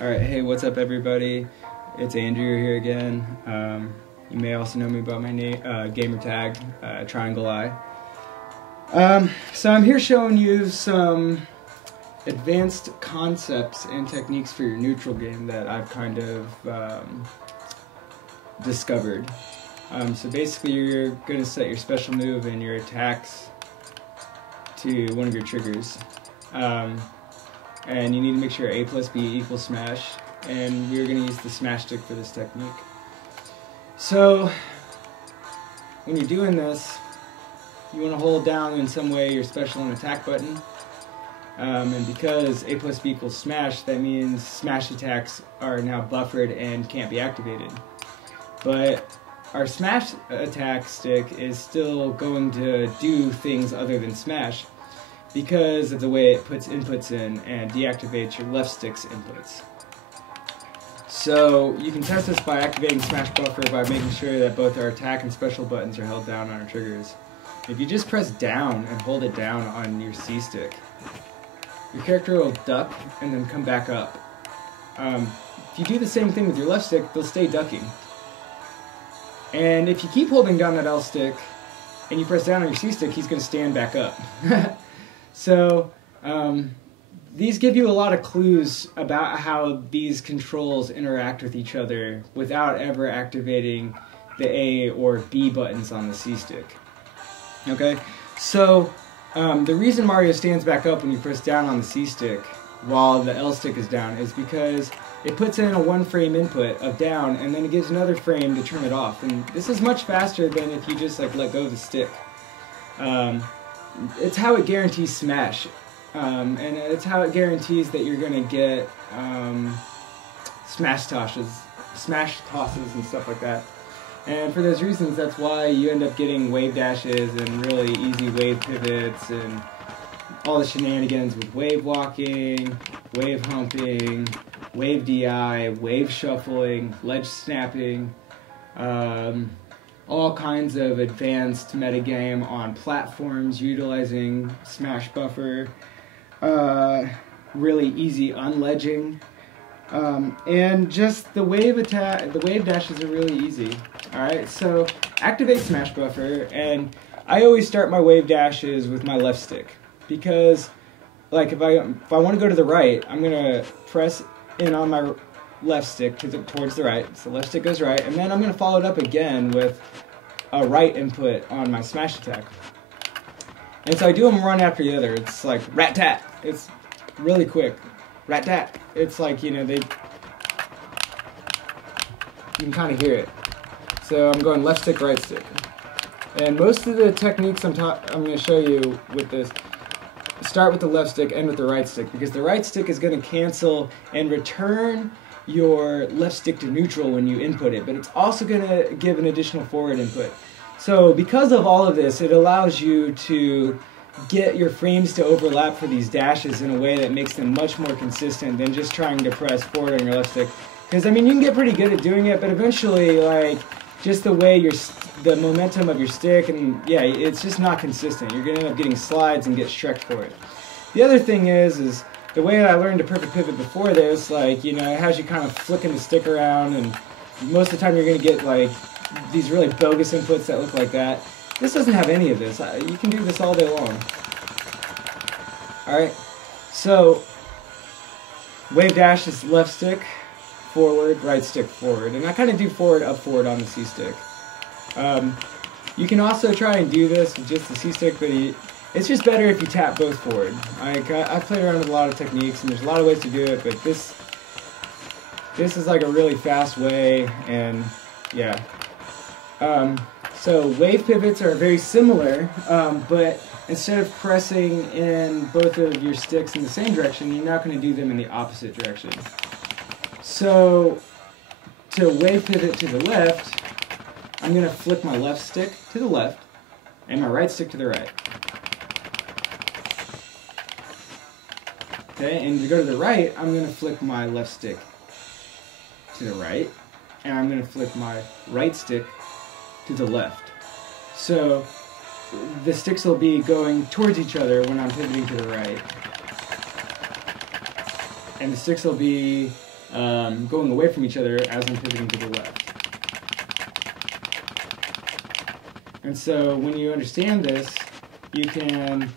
Alright, hey, what's up everybody? It's Andrew here again. You may also know me by my name, gamer tag, TRIANGLEYE. So I'm here showing you some advanced concepts and techniques for your neutral game that I've kind of discovered. So basically you're going to set your special move and your attacks to one of your triggers. And you need to make sure A plus B equals smash, and we're going to use the smash stick for this technique. So when you're doing this, you want to hold down in some way your special and attack button, and because A plus B equals smash, that means smash attacks are now buffered and can't be activated. But our smash attack stick is still going to do things other than smash, because of the way it puts inputs in and deactivates your left stick's inputs. So you can test this by activating SmashBuffer by making sure that both our attack and special buttons are held down on our triggers. If you just press down and hold it down on your C stick, your character will duck and then come back up. If you do the same thing with your left stick, they'll stay ducking. And if you keep holding down that L stick and you press down on your C stick, he's going to stand back up. So these give you a lot of clues about how these controls interact with each other without ever activating the A or B buttons on the C stick. Okay, so the reason Mario stands back up when you press down on the C stick while the L stick is down is because it puts in a 1-frame input of down and then it gives another frame to turn it off. And this is much faster than if you just like let go of the stick. It's how it guarantees smash, and it's how it guarantees that you're going to get smash tosses and stuff like that. And for those reasons, that's why you end up getting wave dashes and really easy wave pivots and all the shenanigans with wave walking, wave humping, wave DI, wave shuffling, ledge snapping, all kinds of advanced metagame on platforms utilizing SmashBuffer, really easy unledging, and just the wave dashes are really easy. Alright, so activate SmashBuffer, and I always start my wave dashes with my left stick, because like if I want to go to the right, I'm going to press in on my left stick towards the right, so left stick goes right, and then I'm going to follow it up again with a right input on my smash attack. And so I do them one after the other. It's like rat-tat. It's really quick. Rat-tat. It's like, you know, you can kind of hear it. So I'm going left stick, right stick. And most of the techniques I'm going to show you with this start with the left stick, end with the right stick, because the right stick is going to cancel and return your left stick to neutral when you input it, but it's also going to give an additional forward input. So because of all of this, it allows you to get your frames to overlap for these dashes in a way that makes them much more consistent than just trying to press forward on your left stick. Because I mean, you can get pretty good at doing it, but eventually, like, just the way the momentum of your stick, and yeah, it's just not consistent. You're going to end up getting slides and get Shrek for it. The other thing is the way that I learned a perfect pivot before this, like, you know, it has you kind of flicking the stick around, and most of the time you're going to get, like, these really bogus inputs that look like that. This doesn't have any of this. You can do this all day long. Alright, so wave dash is left stick, forward, right stick, forward. And I kind of do forward, up, forward on the C stick. You can also try and do this with just the C stick, but it's just better if you tap both forward. I've played around with a lot of techniques, and there's a lot of ways to do it, but this is like a really fast way, and yeah. So wave pivots are very similar, but instead of pressing in both of your sticks in the same direction, you're not going to do them in the opposite direction. So to wave pivot to the left, I'm going to flip my left stick to the left and my right stick to the right. Okay, and to go to the right, I'm going to flip my left stick to the right, and I'm going to flip my right stick to the left. So the sticks will be going towards each other when I'm pivoting to the right. And the sticks will be going away from each other as I'm pivoting to the left. And so when you understand this, you can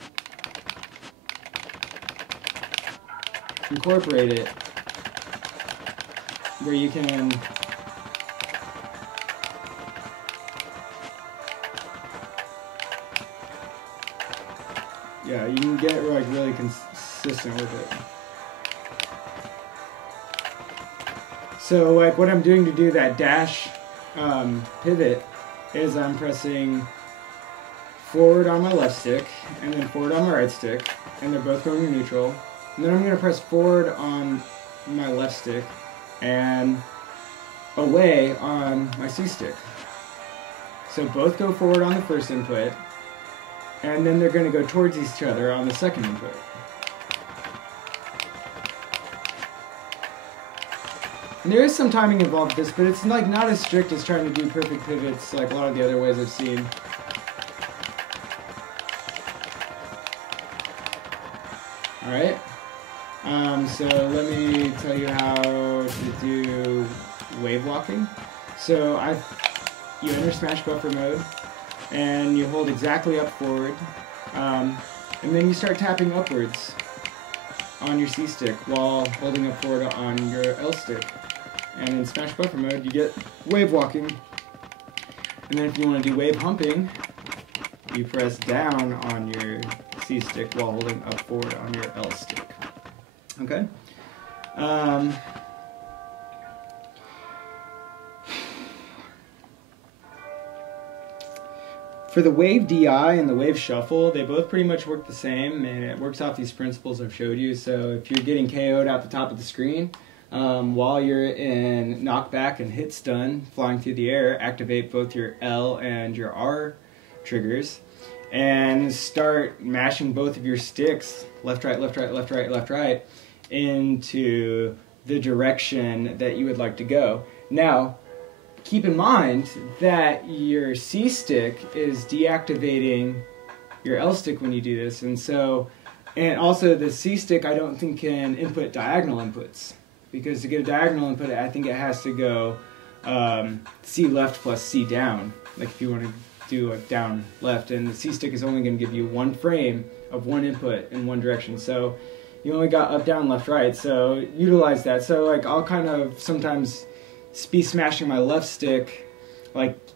incorporate it where you can you can get like really consistent with it. So like what I'm doing to do that dash pivot is I'm pressing forward on my left stick and then forward on my right stick, and they're both going to neutral. And then I'm going to press forward on my left stick and away on my C stick. So both go forward on the first input, and then they're going to go towards each other on the second input. And there is some timing involved with this, but it's like not as strict as trying to do perfect pivots like a lot of the other ways I've seen. Alright, so let me tell you how to do wave walking. So you enter SmashBuffer mode, and you hold exactly up forward, and then you start tapping upwards on your C stick while holding up forward on your L stick. And in SmashBuffer mode, you get wave walking. And then if you want to do wave humping, you press down on your C stick while holding up forward on your L stick. Okay? For the wave DI and the wave shuffle, they both pretty much work the same, and it works off these principles I've showed you. So if you're getting KO'd out the top of the screen, while you're in knockback and hit stun, flying through the air, activate both your L and your R triggers, and start mashing both of your sticks, left, right, left, right, left, right, left, right, into the direction that you would like to go. Now, keep in mind that your C stick is deactivating your L stick when you do this, and also the C stick I don't think can input diagonal inputs, because to get a diagonal input I think it has to go C left plus C down, like if you want to do like down left, and the C stick is only going to give you one frame of one input in one direction, so you only got up, down, left, right, so utilize that. So like I'll kind of sometimes be smashing my left stick like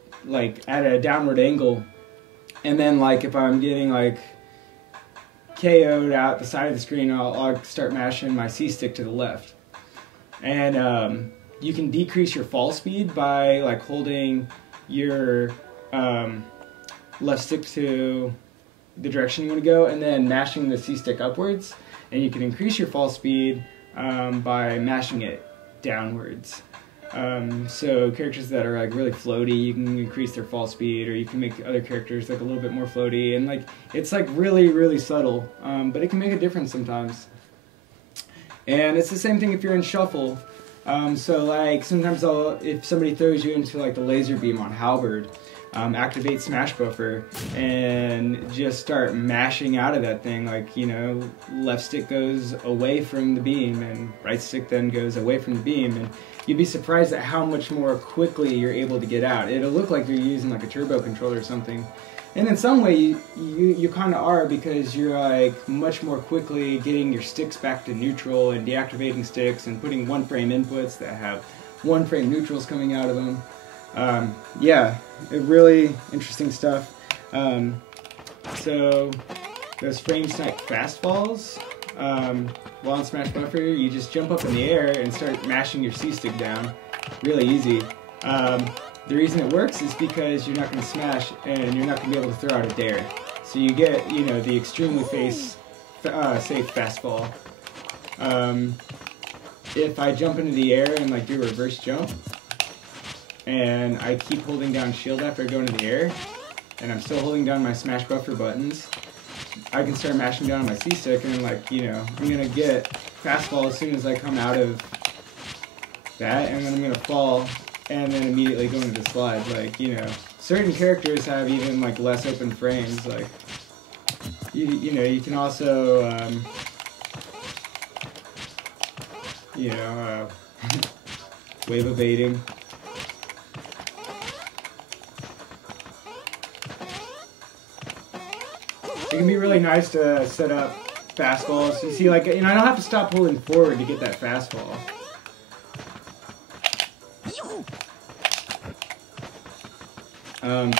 at a downward angle, and then like if I'm getting like KO'd out the side of the screen, I'll start mashing my C stick to the left. And you can decrease your fall speed by like holding your left stick to the direction you want to go and then mashing the C stick upwards, and you can increase your fall speed by mashing it downwards. So characters that are like really floaty, you can increase their fall speed, or you can make other characters like a little bit more floaty, and like it's like really subtle, but it can make a difference sometimes. And it's the same thing if you're in shuffle. So like sometimes if somebody throws you into like the laser beam on Halberd, activate SmashBuffer and just start mashing out of that thing. Like, you know, left stick goes away from the beam and right stick then goes away from the beam, and you'd be surprised at how much more quickly you're able to get out. It'll look like you're using like a turbo controller or something. And in some way you kind of are, because you're like much more quickly getting your sticks back to neutral and deactivating sticks and putting one frame inputs that have one frame neutrals coming out of them. Yeah, really interesting stuff. So those frame snipe fastfalls, while on SmashBuffer, you just jump up in the air and start mashing your C stick down. Really easy. The reason it works is because you're not going to smash and you're not going to be able to throw out a dare. So you get, you know, the extremely safe fastfall. If I jump into the air and like do a reverse jump, and I keep holding down shield after I go into the air, and I'm still holding down my SmashBuffer buttons, I can start mashing down on my C stick, and like, you know, I'm going to get fastfall as soon as I come out of that, and then I'm going to fall and then immediately go into the slide. Like, you know, certain characters have even like less open frames. Like, you know, you can also, you know, wave evading. It can be really nice to set up fastballs. You see, like, I don't have to stop holding forward to get that fastball.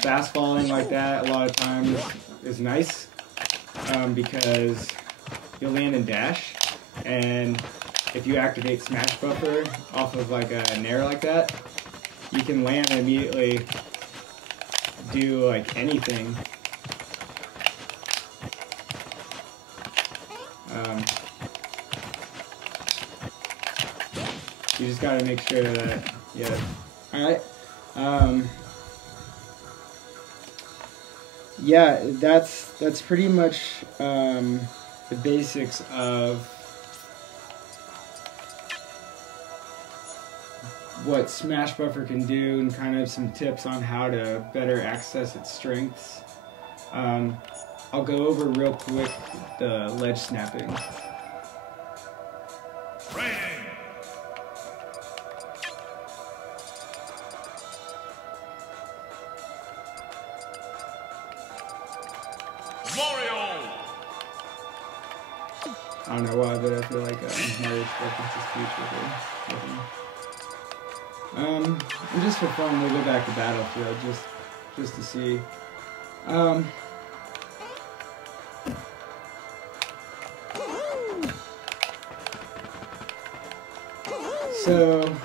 Fastballing like that a lot of times is nice because you'll land and dash, and if you activate SmashBuffer off of like a nair like that, you can land and immediately do like anything. You just gotta make sure that, yeah. Alright. Yeah, that's pretty much the basics of what SmashBuffer can do, and kind of some tips on how to better access its strengths. I'll go over real quick the ledge snapping. I don't know why, but I feel like Mario's reference is cute with him. And just for fun, we'll go back to Battlefield just to see. So,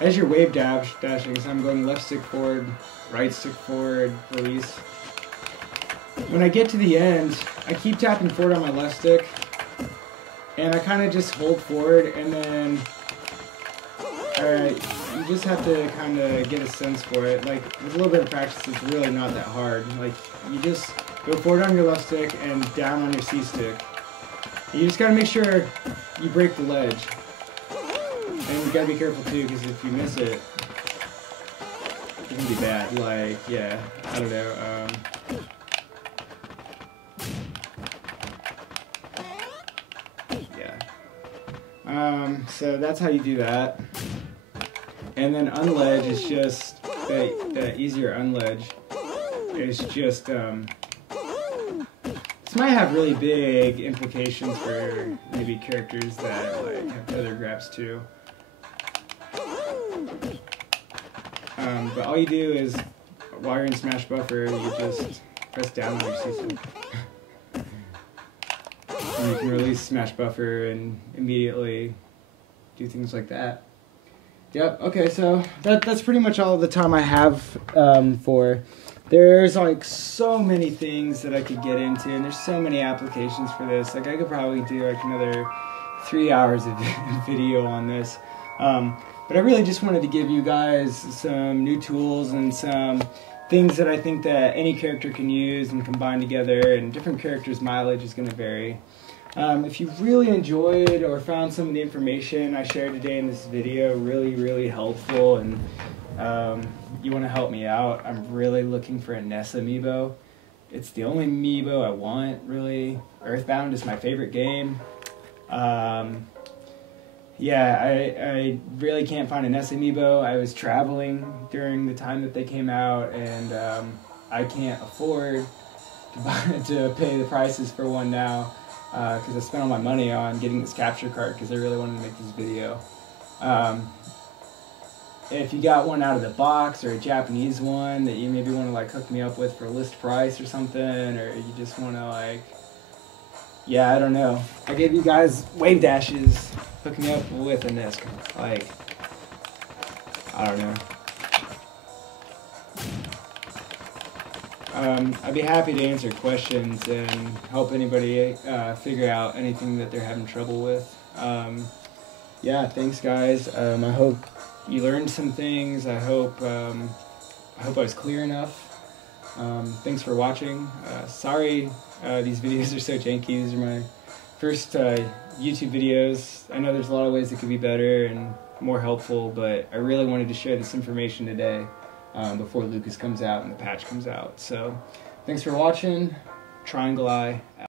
as you're wave dashing, so I'm going left stick forward, right stick forward, release. When I get to the end, I keep tapping forward on my left stick, and I kind of just hold forward, and then, you just have to kind of get a sense for it. Like, with a little bit of practice, it's really not that hard. Like, you just go forward on your left stick and down on your C stick. And you just gotta make sure you break the ledge. And you gotta be careful too, because if you miss it, it can be bad. Like, yeah, I don't know. So that's how you do that. And then unledge is just, the easier unledge is just, this might have really big implications for maybe characters that like have feather grabs too. But all you do is, while you're in SmashBuffer, you just press down on your C-stick. And you can release SmashBuffer and immediately do things like that. Yep, okay, so that's pretty much all the time I have for. There's like so many things that I could get into, and there's so many applications for this. Like, I could probably do like another 3 hours of video on this. But I really just wanted to give you guys some new tools and some things that I think that any character can use and combine together, and different characters' mileage is going to vary. If you really enjoyed or found some of the information I shared today in this video really helpful, and you want to help me out, I'm really looking for a NESS amiibo. It's the only amiibo I want, really. Earthbound is my favorite game. Yeah, I really can't find a NESS amiibo. I was traveling during the time that they came out, and I can't afford to pay the prices for one now, because I spent all my money on getting this capture card because I really wanted to make this video. If you got one out of the box, or a Japanese one that you maybe want to like hook me up with for a list price or something, or you just want to like, yeah, I don't know. I gave you guys wave dashes, hook me up with a NESS, like, I don't know. I'd be happy to answer questions and help anybody figure out anything that they're having trouble with. Yeah, thanks guys. I hope you learned some things. I hope I was clear enough. Thanks for watching. Sorry these videos are so janky. These are my first YouTube videos. I know there's a lot of ways it could be better and more helpful, but I really wanted to share this information today before Lucas comes out and the patch comes out. So thanks for watching. TRIANGLEYE out.